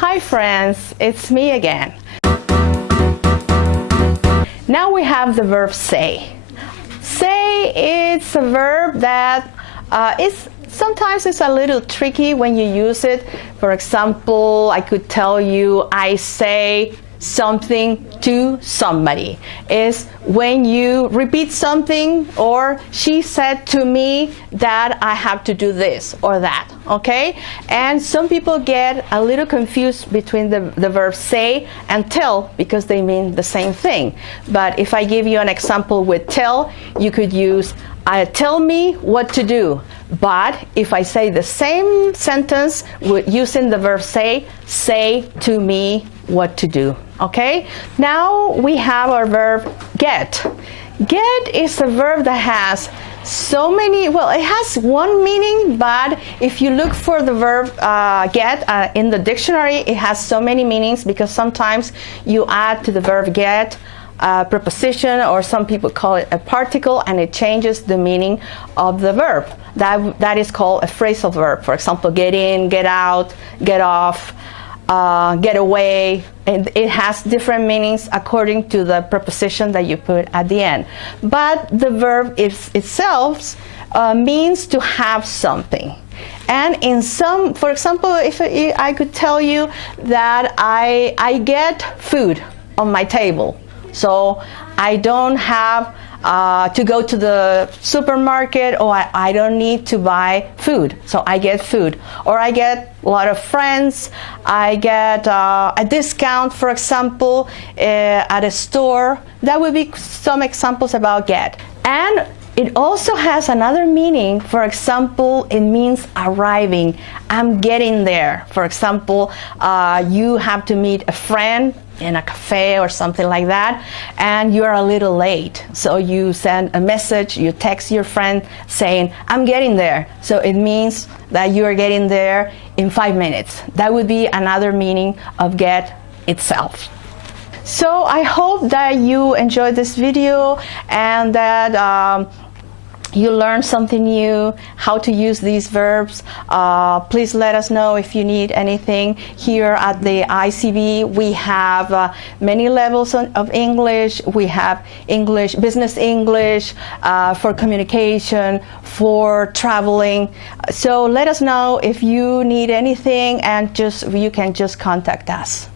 Hi friends, it's me again. Now we have the verb say. Say, it's a verb that sometimes it's a little tricky when you use it. For example, I could tell you, I say something to somebody. Is when you repeat something, or she said to me that I have to do this or that, okay? And some people get a little confused between the verb say and tell because they mean the same thing. But if I give you an example with tell, you could use tell me what to do. But if I say the same sentence using the verb say to me what to do. Okay? Now we have our verb get. Get is a verb that has so many, well, it has one meaning, but if you look for the verb get in the dictionary, it has so many meanings because sometimes you add to the verb get preposition, or some people call it a particle, and it changes the meaning of the verb. That is called a phrasal verb. For example, get in, get out, get off, get away. And it has different meanings according to the preposition that you put at the end. But the verb itself means to have something. And in some, for example, if I could tell you that I get food on my table. So I don't have to go to the supermarket, or I don't need to buy food. So I get food. Or I get a lot of friends. I get a discount, for example, at a store. That would be some examples about get. And it also has another meaning. For example, it means arriving. I'm getting there. For example, you have to meet a friend in a cafe or something like that, and you're a little late. So you send a message, you text your friend saying, I'm getting there. So it means that you are getting there in 5 minutes. That would be another meaning of get itself. So I hope that you enjoyed this video and that you learned something new, how to use these verbs. Please let us know if you need anything. Here at the ICB, we have many levels of English. We have English, business English, for communication, for traveling. So let us know if you need anything, and you can just contact us.